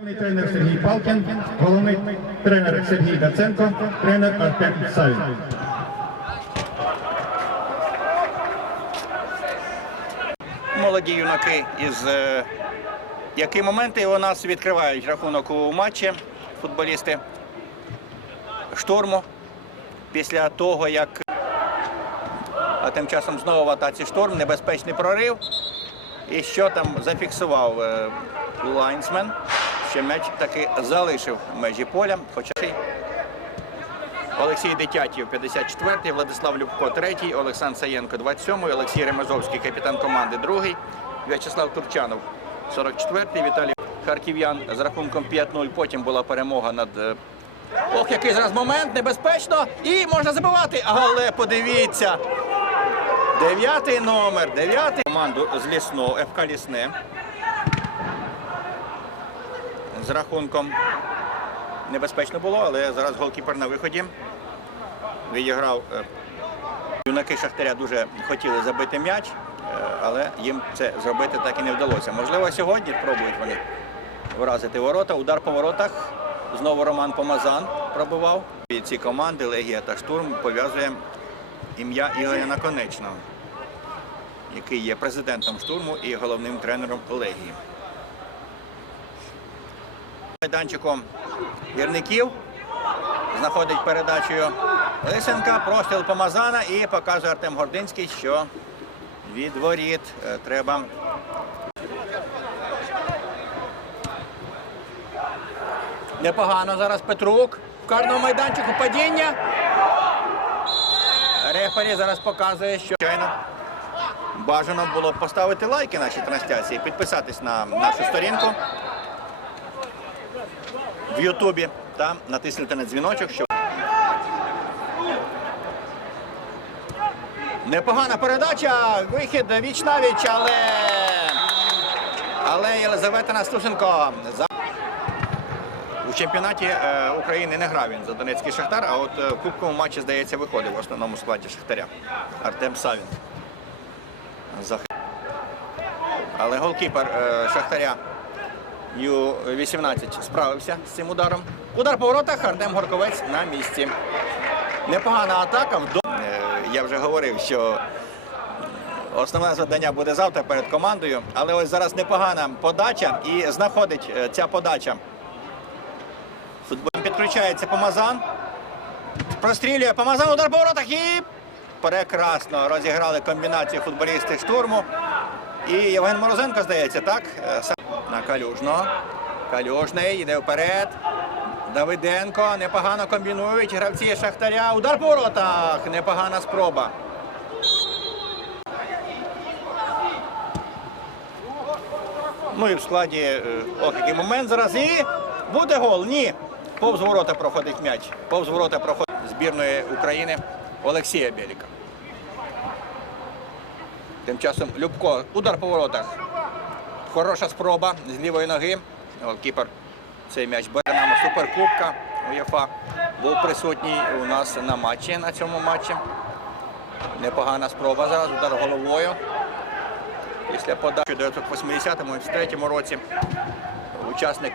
Головний тренер Сергій Палкін, головний тренер Сергій Даценко, тренер Артем Савін. молоді юнаки із е, які моменти у нас відкривають рахунок у матчі футболісти штурму після того, як а тим часом знову в атаці штурм, небезпечний прорив. І що там зафіксував е, лайнсмен, що м'яч таки залишив межі поля, хоча Олексій Дитятів 54-й, Владислав Любко 3-й, Олександр Саєнко 27-й, Олексій Ремезовський, капітан команди 2-й, В'ячеслав Турчанов 44-й, Віталій Харків'ян з рахунком 5-0. Потім була перемога над. е, Ох, який зараз момент, небезпечно. І можна забивати. Але подивіться. Дев'ятий номер, дев'ятий команду з Лісного, ФК Лісне. З рахунком небезпечно було, але зараз голкіпер на виході. Відіграв. е, Юнаки Шахтаря дуже хотіли забити м'яч, е, але їм це зробити так і не вдалося. Можливо, сьогодні спробують вони вразити ворота. Удар по воротах. Знову Роман Помазан пробивав. І ці команди Легія та Штурм пов'язує ім'я Ігоря Наконечного, який є президентом штурму і головним тренером Легії. Майданчиком гірників знаходить передачею Лисенка, простріл Помазана і показує Артем Гординський, що від воріт е, треба. Непогано зараз Петрук. В карному майданчику падіння. Рефері зараз показує, що бажано було поставити лайки нашій трансляції, підписатись на нашу сторінку в Ютубі та натиснути на дзвіночок, щоб. Непогана передача, вихід віч на віч, але. Але Єлизавета Настусенко за у чемпіонаті е, України не грав він за Донецький Шахтар, а от е, в кубковому матчі, здається, виходив в основному складі Шахтаря. Артем Савін. Але голкіпер е, Шахтаря Ю-18 справився з цим ударом. Удар по воротах, Артем Горковець на місці. Непогана атака. Е, Я вже говорив, що основне завдання буде завтра перед командою. Але ось зараз непогана подача і знаходить е, ця подача. Футбол підключається Помазан. Прострілює Помазан, удар по воротах і прекрасно розіграли комбінацію футболісти штурму. І Євген Морозенко, здається, так? На Калюжного. Калюжний йде вперед. Давиденко непогано комбінують гравці Шахтаря. Удар по воротах. Непогана спроба. Ну і в складі е, ох, який момент зараз. І буде гол. Ні. Повз ворота проходить м'яч. Повз ворота проходить збірної України Олексія Біліка. Тим часом Любко. Удар по воротах. Хороша спроба з лівої ноги. Голкіпер цей м'яч бере нам суперкубка УЄФА. Був присутній у нас на матчі на цьому матчі. Непогана спроба зараз, удар головою. Після подачі у 1980-83 році учасник.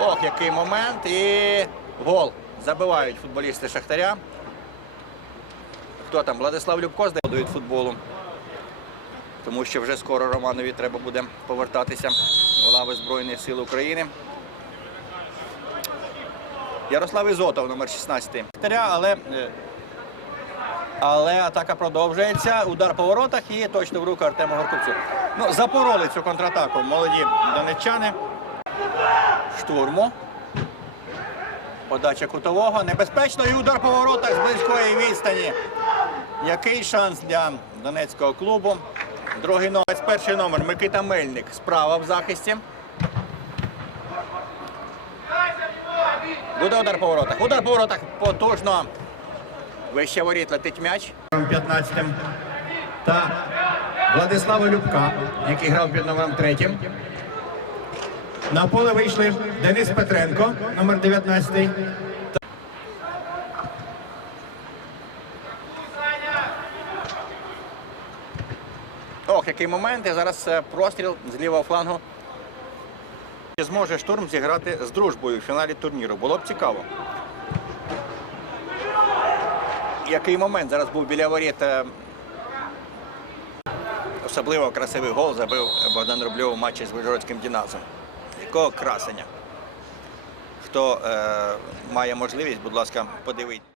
Ох, який момент. І гол. Забивають футболісти Шахтаря. Хто там? Владислав Любко здають футболу. Тому що вже скоро Романові треба буде повертатися у лави Збройних сил України. Ярослав Ізотов, номер 16. Але, е, але атака продовжується. Удар по воротах і точно в руку Артему Горковцю. Ну, запороли цю контратаку молоді донеччани. Штурму. Подача кутового. Небезпечно і удар по воротах з близької відстані. Який шанс для донецького клубу? Другий номер, перший номер Микита Мельник справа в захисті. Буде удар по воротах. Удар по воротах потужно. Вище воріт летить м'яч. 15-м та Владислава Любка, який грав під номером 3. На поле вийшли Денис Петренко, номер 19. Ох, який момент. І зараз е, простріл з лівого флангу. Чи зможе штурм зіграти з дружбою в фіналі турніру? Було б цікаво. Який момент зараз був біля воріт. е, Особливо красивий гол забив Богдан Рубльов у матчі з Вижгородським Діназом. Якого красення. Хто е, має можливість, будь ласка, подивіться.